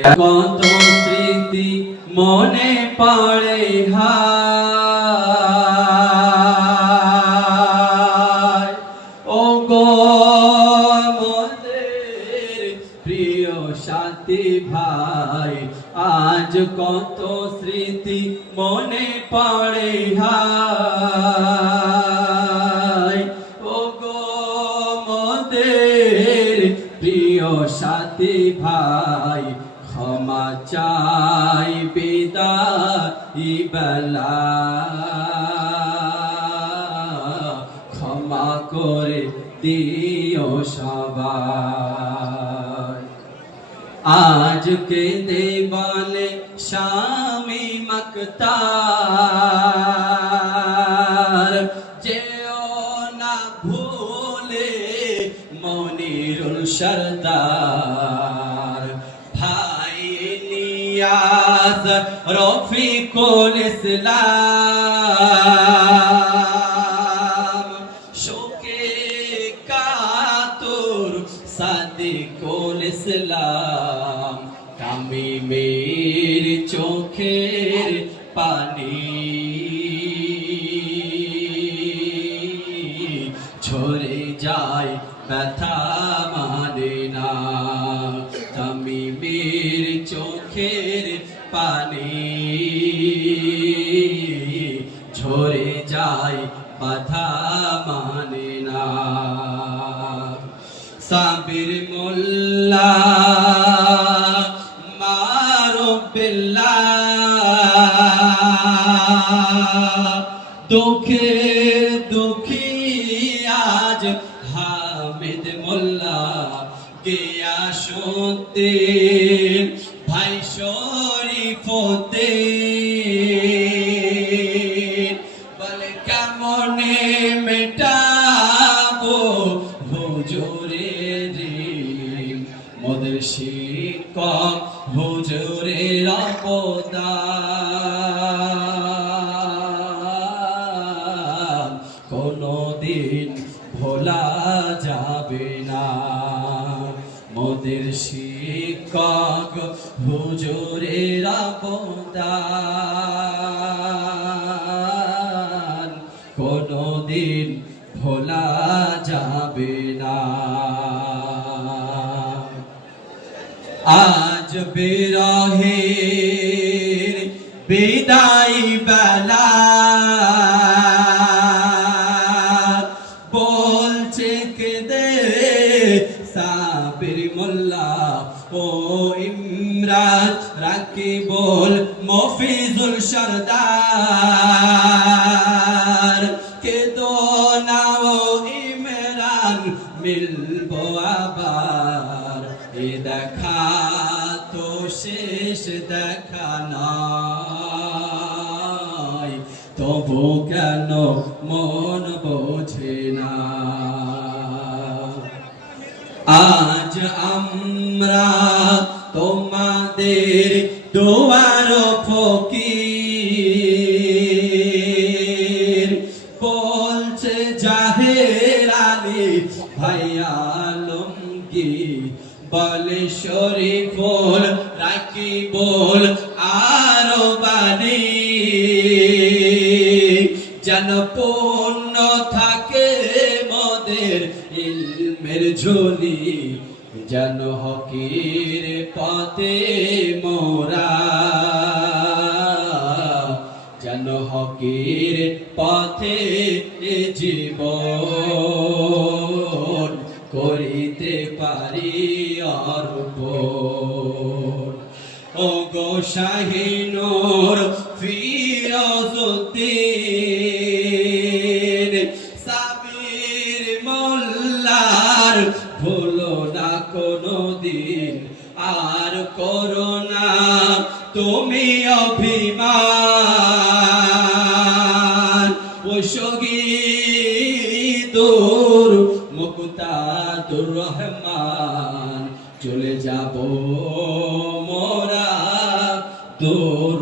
কত স্মৃতি মনে পড়ে হায় ও গো মোদের প্রিয় সাথী ভাই আজ কত স্মৃতি মনে পড়ে হায় ও গো মোদের প্রিয় সাথী ভাই ক্ষমা চাই বিদায় বেলা ক্ষমা করে দিও সবাই আজ কেঁদে বলে স্বামী মক্তার যেও না ভুলে মনিরুল সরদার ভাই নিয়াজ রফিকুল ইসলাম শোকে কাতুর সাদিকুল ইসলাম তামিমের চোখের পানি ঝরে যায় ব্যথা মানে না তামিমের চোখের পানি ঝরে যায় ব্যথা মানে না সাবির মোল্লা দুঃখে দুঃখী আজ হামিদ মোল্লা গিয়াসউদ্দিন ভাই শরীফউদ্দিন বলে কেমনে মেটাবো হুজুরের ঋণ মোদের শিক্ষক হুজুরের অবদান কোনদিন ভোলা যাবে না মোদের শিক্ষক হুজুরের অবদান কোনদিন ভোলা যাবে না আজ বিরহের বিদায় বেলা বলছে কেঁদে সাবির মোল্লা ও ইমরান রাকিবুল মফিজুল সরদার কেঁদো না ও ইমরান মিলবো আবার এ দেখা তো শেষ দেখা নয় তবু কেন মন বোঝে না আজ আমরা তোমাদের দুয়ার ফকির বলছে জাহের আলী ভাই আলমগীর বলে শরীফুল রাকিবুল আরো বাণী যেন পূর্ণ থাকে মোদের ইলমের ঝুলি যেন হকির পথে মোরা যেন হকির পথে জীবন করিতে পারি অর্পণ ও গো শাহিনুর ফিরোজউদ্দিন সাবির মোল্লার ভুলো না কোনদিন আর করো না তুমি অভিমান ও শহীদুর মুক্তাদুর রহমান চলে যাব মোরা দূর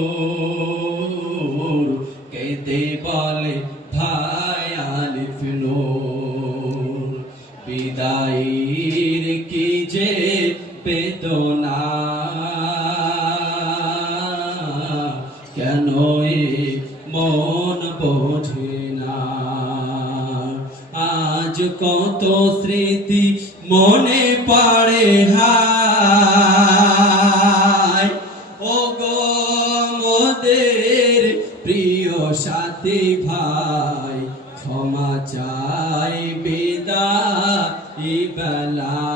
বহুদূর কেঁদে বলে ভাই আলিফ নূর বিদায়ের কি যে বেদনা কেন এ মন বোঝে না আজ কত স্মৃতি মনে পড়ে হায় ও গো মোদের প্রিয় সাথী ভাই ক্ষমা চাই বিদায় বেলা